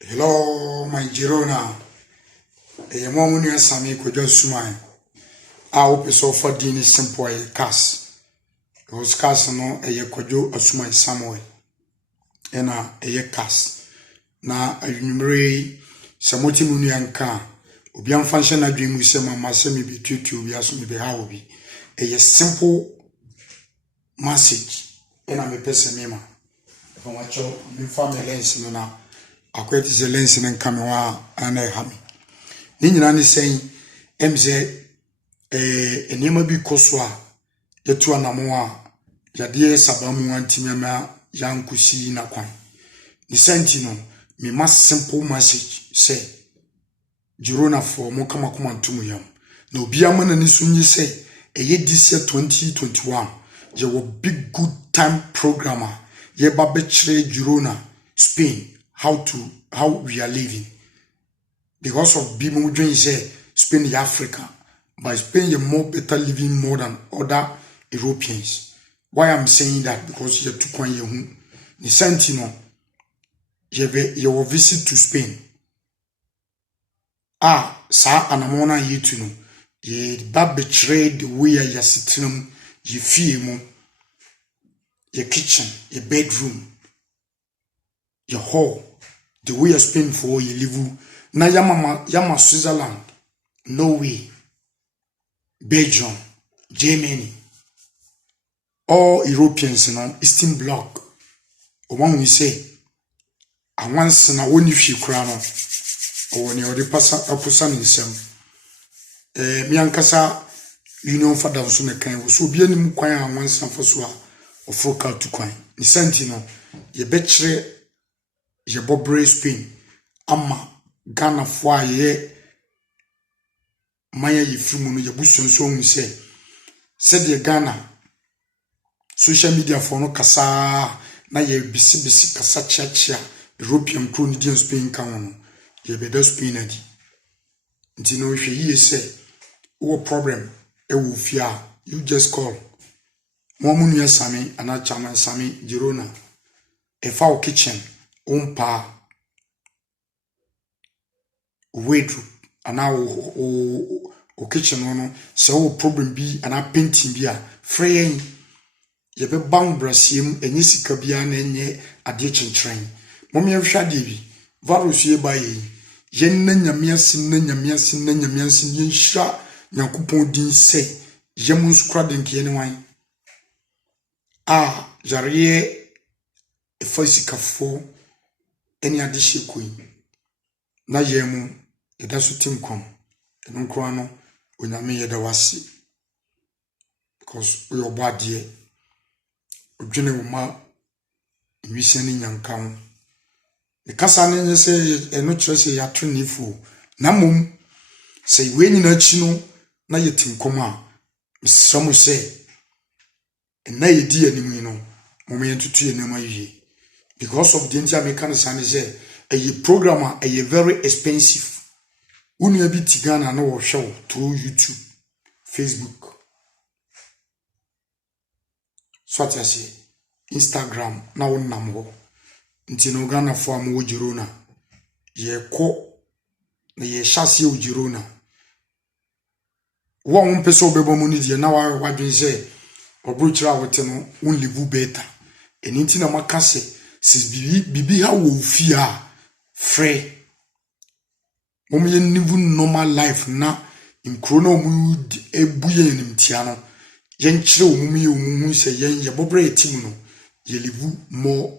Hello, my Girona. A moment you sami ko just smile. I hope so for dini simple cast. Because cast no a kojo asuma Samuel. Ena a cast. Na enumerate samoti munu yanka. Obi am function na dream we say mama say me be tutu obi aso me be how be. A simple message. Ena me pese me ma. From what you me family lens no na. Akweti ze lens na nka me wa ana ha me. Ni nyina ne sen emze enema bi koso a yetu anamo a yade sabamu antimi ama yankusi na kwan. Ni senti no me ma simple message say Girona for mo kama ntumu yam. Na obi amana ni so nyi say eye this year 2021 je wo big good time programmer ye ba be kire Girona Spain how we are living. Because of Bimu Dream say Spain is Africa, but Spain is more better living more than other Europeans. Why I'm saying that? Because you're too quiet. The Sentino, you visit to Spain. Sa anamona yitu no. Ye ba betray the way you sitting, you feel your kitchen, your bedroom, your hall, the way you spend for you live. Na yama Switzerland, Norway, Belgium, Germany, all Europeans Eastern Bloc. One we say, I once na woni fi kura no, o ne odi apusa ni nsem. Mi ankasa union for da so ne kan so bi anim kwan a once na foso a ofroka tu kwan. Ni senti no, ye be kire ye bobre Spain ama Ghana for ye maya ye free no ye busunso hu said ye Ghana social media for no kasa na ye bisi kasa chia European crew ni di Spain kan no ye be do Spain adi nti no hwe ye say wo problem e wo fia you just call mo munu sami ana chama sami Girona e fa o kitchen umpa wardrobe ana o kitchen no so problem bi ana painting bi a frey ye be bang brasiem enye sika bia na enye ade chenchen mom ye hwa de bi virus ye ba ye na nyamiasin ye hira yakupon din se ye mun skra den ke ne wan jare e fasika fo eni ade hyekoyi na ye mu eda so timkom eno nkro ano onyame ye da wase because we obade odwene wo ma nwisiani nyanka ho e kasa ne nye se eno kire se ya tronifu na mom se we nyina chi no na ye timkom a mesramo se na ye di anim no mom ye tutu ye nema yiye because of the entire mechanics say a programmer a very expensive. Uni a bit Ghana no show through YouTube, Facebook. So what I say, Instagram na one number. Ntino Ghana for mo Girona. Ye ko na ye chassis o Girona. One person bebo money die na wa dwen say obruchira wote no un live better. Enti na makase sis bibi ha wo fia free. Mom ye live normal life na in chrono mu ebuye nimtia no yen kire omum ye omum se yen ye bobre etim no ye live more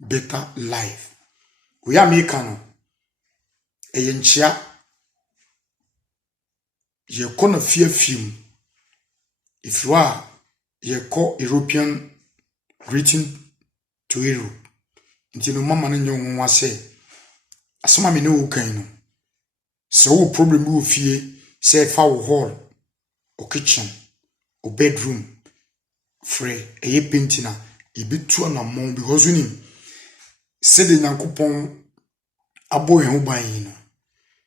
better life we America no yen chia ye kona fia film if you are ye call European greeting to Europe nti no mama no nyo say asoma me no kan no so problem wo fie say fa wo hall o kitchen o bedroom free eye painting e bitu na mon because we nim say the yankopon abo hen ban no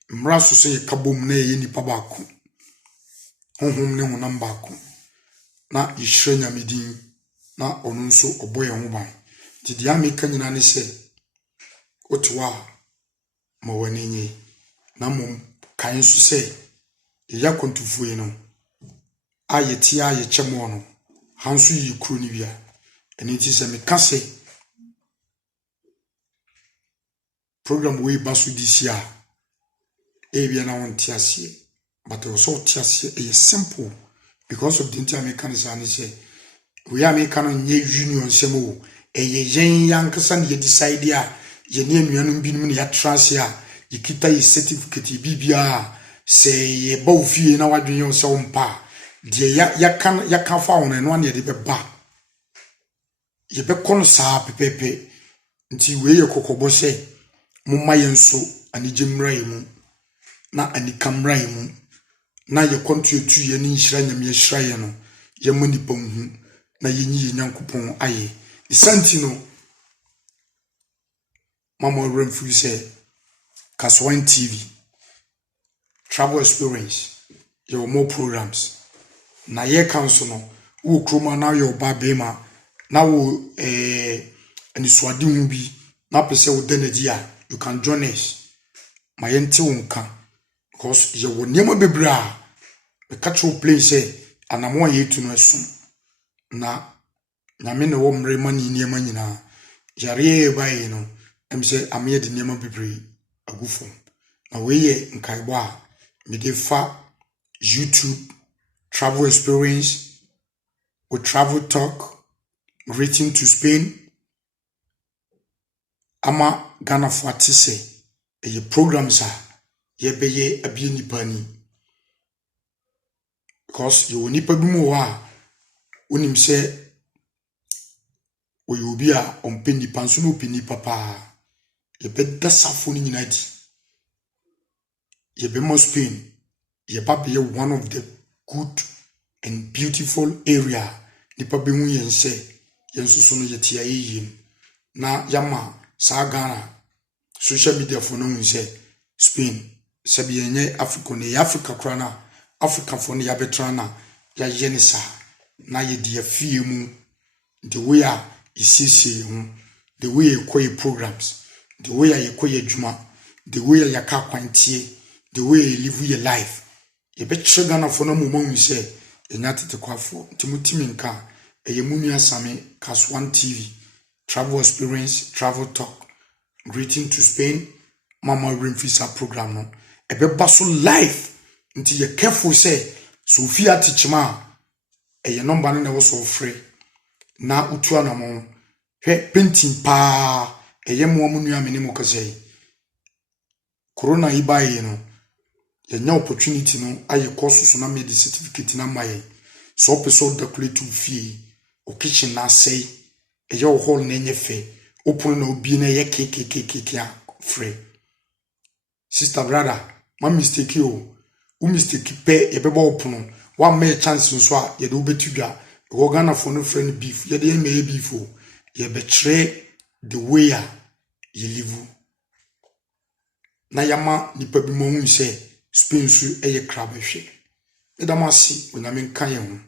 mra so say kabom na ye nipa ba ko honhom ne honam ba ko na yihire nyamedin na onu nso obo ye ho ban ti dia meka nyina ne say otwa ma wani nye na mom kan so se ya kontufu yi no aye ti aye chemo no hanso yi kru ni bia eni ti se me kase program we basu this year bia na won ti ase but also ti ase is simple because of the intermediate say we are making on ye union semo yen yankasa na ye decide a ye ne anuanum binum na ya trans ya yikita ye certificate bibia se ye ba ofie na wadwen ye se wompa de ya kan fa won no na ye de beba ye be kono saa pepepe nti we ye kokobo se mumma ye nso anigye mra ye mu na anikamra ye mu na ye kontuetu ye ni nhira nyam ye hira ye no ye mani pamhu na ye nyi nyankopon aye isanti no mama remfu say Kaswan TV travel experience your more programs na ye council no wo kroma na your ba bema na wo ani swade hu bi na pese wo denedi a you can join us my yenti wonka because ye wo niam bebra the catch place say anamo ye tu no esum na nyame ne wo mre mani niam nyina yare ba yi no em say ame de niam bebre agufo na we ye nkaibo a me de fa YouTube travel experience with travel talk greeting to Spain ama Ghana for atise e programs a ye beye abie nipa ni because you nipa bi mu wa onim se obi a ompe nipa nso no opi nipa pa ye be dasafo ni nyina di ye be mo Spain ye ba be one of the good and beautiful area nipa be hu yen se yen susu no ye tia yeyim na yama sa Ghana social media for no hu se Spain sabi yenye Africa ne Africa krana Africa for ne ya betra na ya yenisa na ye de afie mu the way a isisi hu the way e koy programs the way a ye koy adwuma the way a yaka kwantie the way you live your life ye be kire Ghana for no mo hu se enya tete kwafo timotimi nka eye munua same Kaswan TV travel experience travel talk greeting to Spain mama remfisa program no ebe baso live nti ye careful say Sophia Tichima eye number no na wo so free na utu anamo hwe painting pa eye mo munua mene mo kase corona ibaye no ye nya opportunity no aye course so na me the certificate na maye so person decorate fie o kitchen na say eye o hall na enye fe open na obi na ye kekekeke a free sister brother my mistake you mistake pe ye beba open one may chance nso a ye de obetudwa go Ghana for no friend beef ye de me beef o ye betray the way ye live na yama nipa bi mo hu se Spain su eye crab hwe edamasi onyame nkan ye ho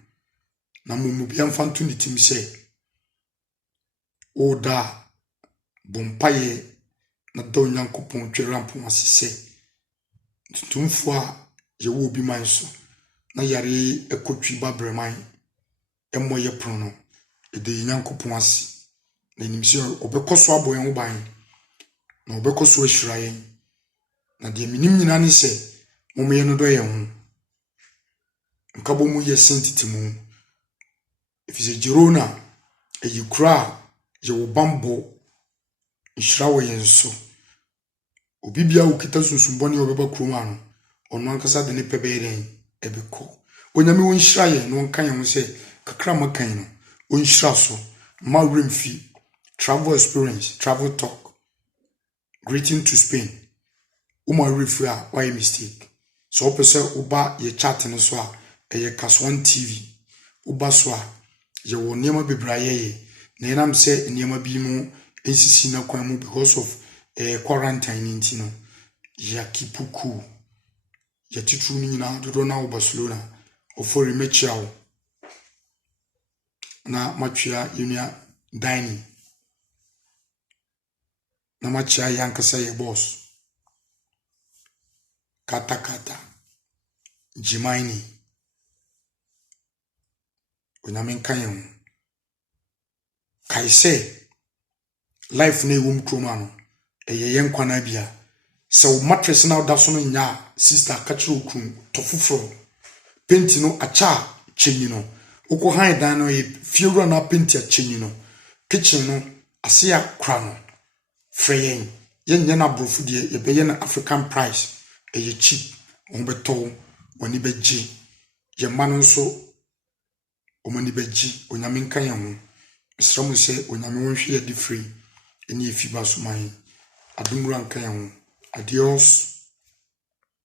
na mumu bia mfanto ni tim se oda bompaye na do nyankopon twerampo asese tutumfo a ye wo bi man so na yare ekotwi babreman emoye prono ede nyankopon ase na nimse obekoso aboyen ho ban na obekoso ahirayen na de minim nyina ne se momye no do ye ho nkabo mu ye sentitimu ifise jerona eyikura ye wo bambo nhirawo yenso obibia ukita sunsumboni obeba kroma no ono ankasa de ne peberen ebeko onyame won nhira ye no nkan ye ho se kakra makan no on nhira so ma remfi travel experience travel talk greeting to Spain uma refi a why mistake so pese uba ye chat no so a eye Kaswan TV uba so a ye wo niam bebraye ye na enam se niam bi mu ensisi na kwan mu because of quarantine intino ya kipuku ya titru ni na dodo na Barcelona ofori mechiao na matwia yunia dining na machia yankasa ye boss katakata jimaini onyame nka yen kaise life na ewum kroma no eye yen kwana bia se wo mattress na oda so no nya sister ka kire okun to foforo penti no acha chenyi no ukọ han dan no fiewura na penti achenyi no kitchen no asia kra no freyen yen na brofu de ye be na African price eye cheap on beto woni beji ye man nso omani beji onyame nkan ye ho misramu se onyame wonhwe ye di free eni efiba so man adumura nkan ye ho adios.